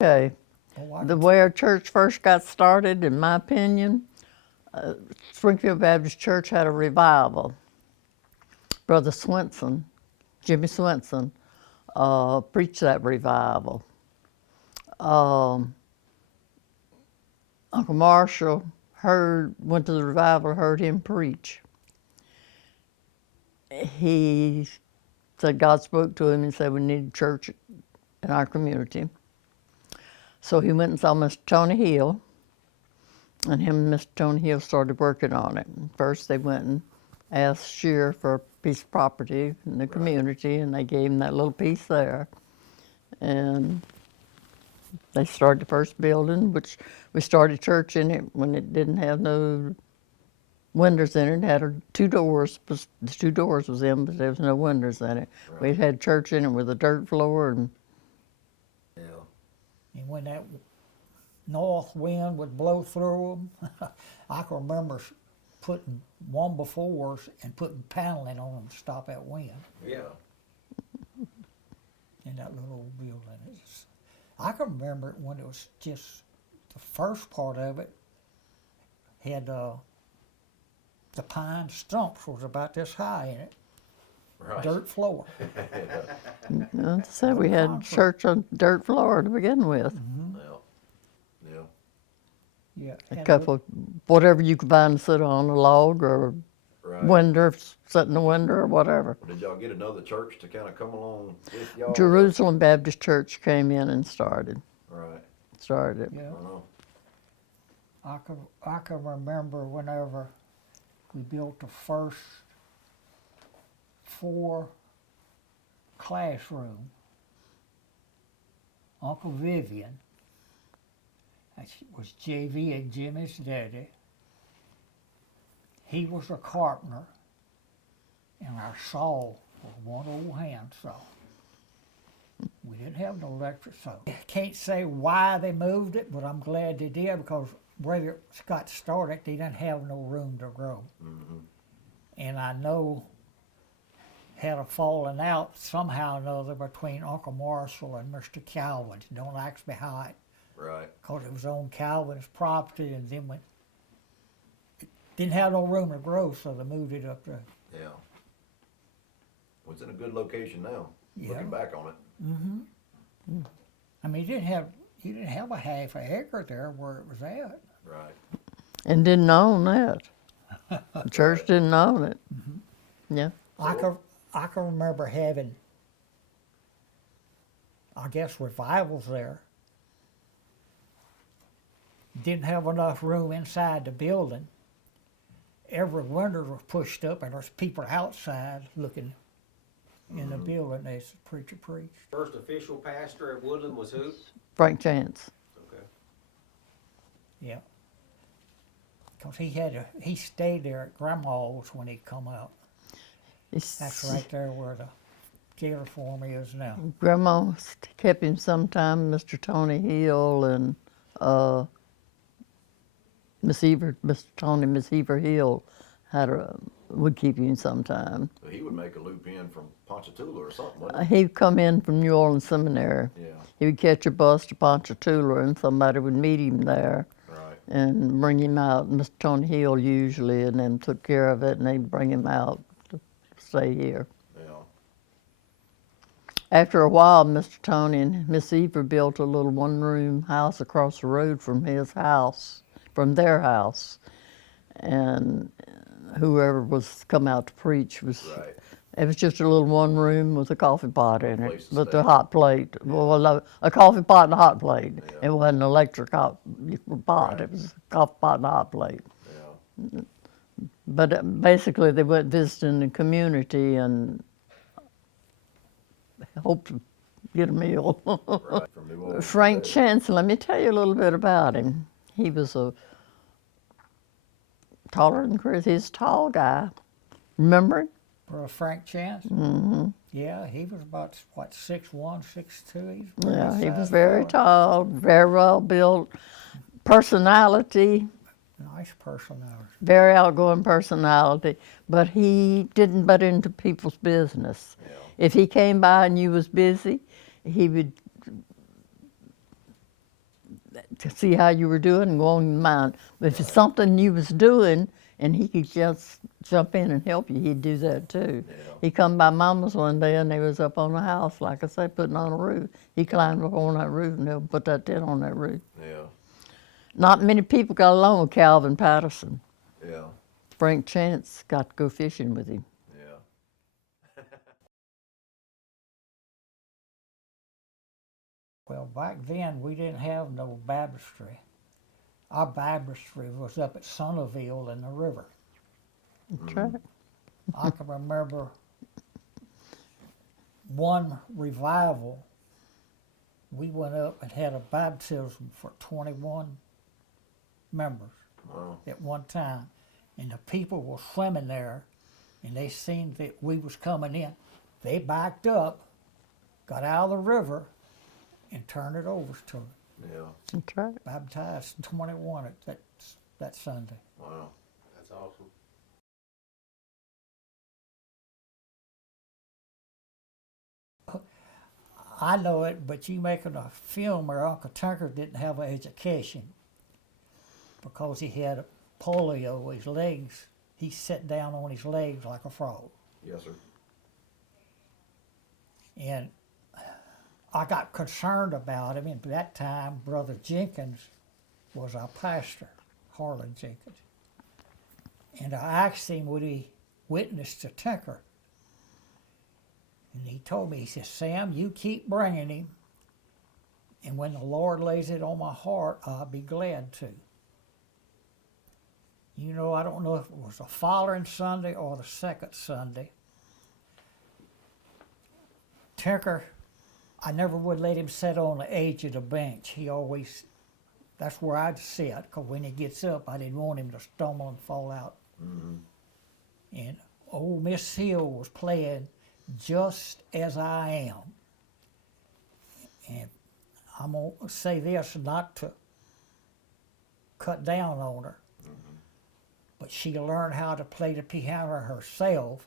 Okay, Oh, the way our church first got started, in my opinion, Springfield Baptist Church had a revival. Brother Swenson, Jimmy Swenson, preached that revival. Um, Uncle Marshall went to the revival, heard him preach. He said God spoke to him and said we need a church in our community. So he went and saw Mr. Tony Hill, and him and Mr. Tony Hill started working on it. First they went and asked Shear for a piece of property in the community, and they gave him that little piece there. And they started the first building, which we started church in it when it didn't have no windows in it. It had two doors, the two doors was in, but there was no windows in it. Right. We had church in it with a dirt floor, and Yeah. And when that north wind would blow through them, I can remember putting one befores and putting paneling on them to stop that wind Yeah. in that little old building. I can remember it when it was just the first part of it had the pine stumps was about this high in it, Right. dirt floor. so we had church on dirt floor to begin with. Yeah. Yeah, A had couple, whatever you could find to sit on, a log or Right. window, sit in the window or whatever. Did y'all get another church to kind of come along with y'all? Jerusalem Baptist Church came in and started Right. it. Yeah, I know. I can remember whenever we built the first 4 classroom. Uncle Vivian, that was JV and Jimmy's daddy. He was a carpenter, and our saw was one old hand saw. We didn't have no electric saw. I can't say why they moved it, but I'm glad they did, because where it got started, they didn't have no room to grow. Mm-hmm. And I know had a falling out somehow or another between Uncle Marshall and Mr. Calvin. Don't ask me how it, Right. because it was on Calvin's property, and then when it didn't have no room to grow, so they moved it up there. Yeah. Well, it's in a good location now. Yeah. Looking back on it. I mean, you didn't have a half an acre there where it was at. Right. And didn't own that. The church didn't own it. Yeah. I can remember having, I guess, revivals there. Didn't have enough room inside the building. Every window was pushed up, and there's people outside looking in the building as the preacher preached. First official pastor at Woodland was who? Frank Chance. Okay. Yeah. Because he stayed there at Grandma's when he come out. That's right there where the care form is now. Grandma kept him sometime, Mr. Tony Hill and Miss Eva Hill would keep him sometime. So he would make a loop in from Ponchatoula or something, wouldn't He'd come in from New Orleans Seminary. he? Yeah. He would catch a bus to Ponchatoula, and somebody would meet him there Right. and bring him out. Mr. Tony Hill usually, and then took care of it, and they'd bring him out to stay here. Yeah. After a while, Mr. Tony and Miss Eva built a little one-room house across the road from his house, from their house, and whoever was come out to preach was. Right. It was just a little one room with a coffee pot in it, Place to with stay. a hot plate. Well, a coffee pot and a hot plate. Yeah. It wasn't an electric hot pot. Right. It was a coffee pot and a hot plate. Yeah. But basically, they went visiting the community and hoped to get a meal. Right. From New Orleans. Frank to Chance, let me tell you a little bit about him. He was a taller than Chris. He's a tall guy. Remember him? Brother Frank Chance? Mm-hmm. Yeah, he was about, what, 6'1", 6'2"? He's a pretty Yeah, he was sized very fella. tall, very well built, personality, Nice personality. very outgoing personality, but he didn't butt into people's business. Yeah. If he came by and you was busy, he would to see how you were doing and go on your mind. But if it's something you was doing and he could just jump in and help you, he'd do that too. Yeah. He come by Mama's one day and they was up on the house, like I say, putting on a roof. He climbed up on that roof and they'll put that tent on that roof. Yeah. Not many people got along with Calvin Patterson. Yeah. Frank Chance got to go fishing with him. Yeah. Well, back then, we didn't have no baptistry. Our baptistry was up at Somerville in the river. That's right. I can remember one revival, we went up and had a baptism for 21 members Wow. at one time. And the people were swimming there, and they seen that we was coming in. They backed up, got out of the river, and turned it over to them. Yeah. That's right. Baptized 21 at that Sunday. Wow. That's awesome. I know it, but you making a film where Uncle Tinker didn't have an education because he had polio. His legs, he sat down on his legs like a frog. Yes, sir. And I got concerned about him, and at that time, Brother Jenkins was our pastor, Harlan Jenkins. And I asked him, would he witness to Tinker? And he told me, he said, Sam, you keep bringing him, and when the Lord lays it on my heart, I'll be glad to. You know, I don't know if it was the following Sunday or the second Sunday. Tinker, I never would let him sit on the edge of the bench. He always, that's where I'd sit, because when he gets up, I didn't want him to stumble and fall out. Mm-hmm. And old Miss Hill was playing Just As I Am. And I'm going to say this not to cut down on her, but she learned how to play the piano herself,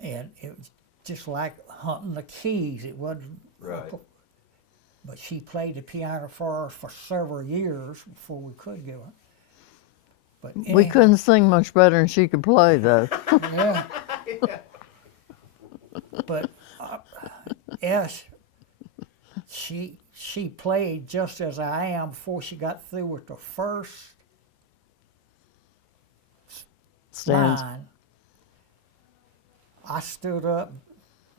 and it was just like hunting the keys. It wasn't Right. But she played the piano for us for several years before we could give her. But We anyhow, couldn't sing much better than she could play, though. Yeah. But yes, she played Just As I Am before she got through with the first Stands. line. I stood up,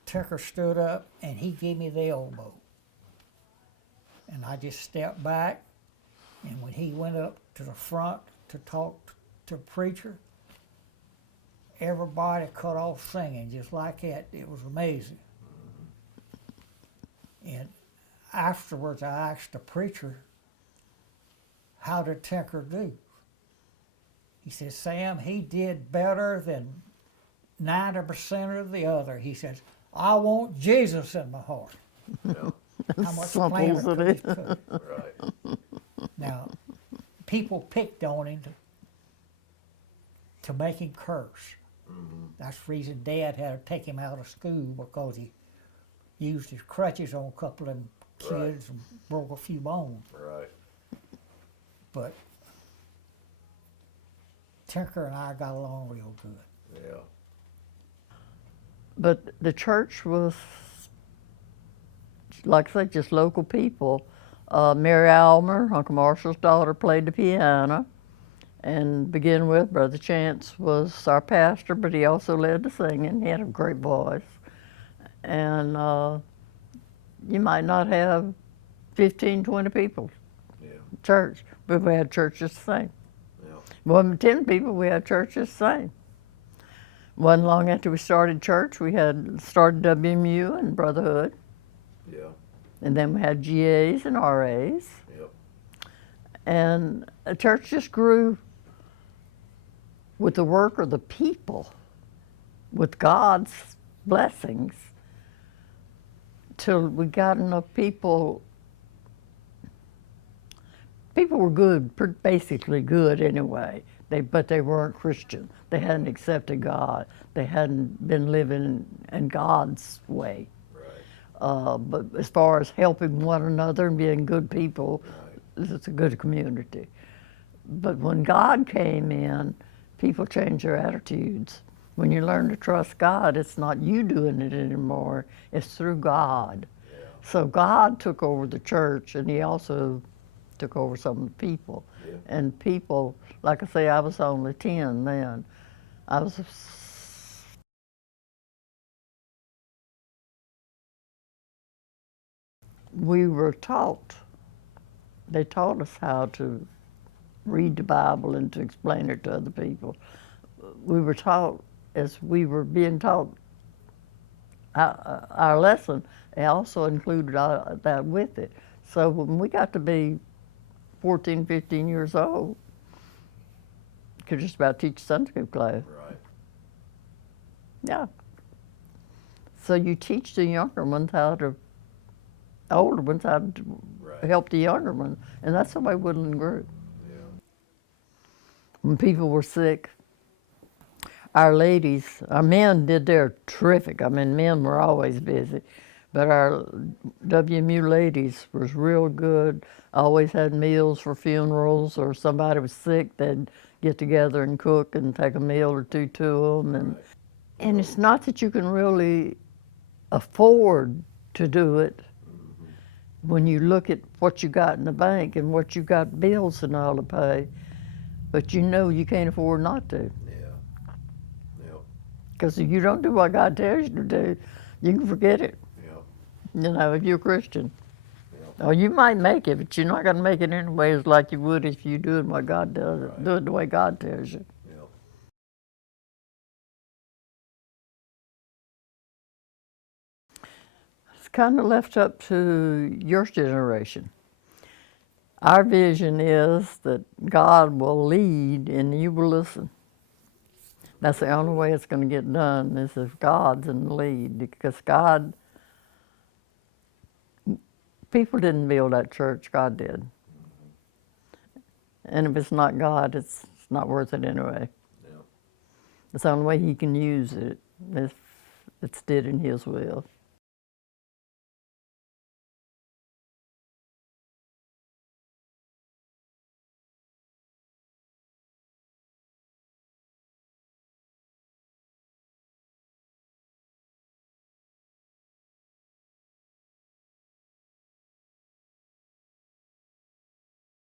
Tinker stood up, and he gave me the elbow. And I just stepped back, and when he went up to the front to talk to the preacher, everybody cut off singing just like that. It was amazing. And afterwards, I asked the preacher, how did Tinker do? He said, Sam, he did better than 90% of the other. He says, I want Jesus in my heart. Yeah. How much Simple plainer as could it he put it? Right. Now, people picked on him to make him curse. Mm-hmm. That's the reason Dad had to take him out of school, because he used his crutches on a couple of them kids Right. and broke a few bones. Right. But Tinker and I got along real good. Yeah. But the church was, like I say, just local people. Mary Almer, Uncle Marshall's daughter, played the piano. And to begin with, Brother Chance was our pastor, but he also led the singing. He had a great voice. And you might not have 15, 20 people Yeah. in church, but we had churches the same. Yeah. Wasn't 10 people, we had churches the same. Wasn't long after we started church, we had started WMU and Brotherhood, Yeah. and then we had GAs and RAs. Yep. And the church just grew with the work of the people, with God's blessings, till we got enough people. People were good, basically good anyway, but they weren't Christian. They hadn't accepted God. They hadn't been living in God's way. Right. But as far as helping one another and being good people, Right. it's a good community. But when God came in, people changed their attitudes. When you learn to trust God, it's not you doing it anymore, it's through God. Yeah. So God took over the church, and he also took over some of the people. Yeah. And people, like I say, I was only 10 then. I was we were taught, they taught us how to read the Bible and to explain it to other people. We were taught, as we were being taught our lesson, they also included that with it. So when we got to be 14, 15 years old, you could just about teach Sunday school class. Right. Yeah. So you teach the younger ones how to, older ones how to Right. help the younger ones. And that's the way Woodland grew. Yeah. When people were sick, our ladies, our men did their terrific. I mean, men were always busy, but our WMU ladies was real good. Always had meals for funerals, or somebody was sick, they'd get together and cook and take a meal or two to them. And, Right. and it's not that you can really afford to do it when you look at what you got in the bank and what you got bills and all to pay, but you know you can't afford not to. Yeah. Yep. Because if you don't do what God tells you to do, you can forget it. Yep. You know, if you're a Christian. Yep. Or you might make it, but you're not going to make it anyways like you would if you doing what God does, Right. do it the way God tells you. Yep. It's kind of left up to your generation. Our vision is that God will lead and you will listen. That's the only way it's going to get done, is if God's in the lead. Because God, people didn't build that church, God did. And if it's not God, it's not worth it anyway. Yep. It's the only way he can use it if it's did in his will.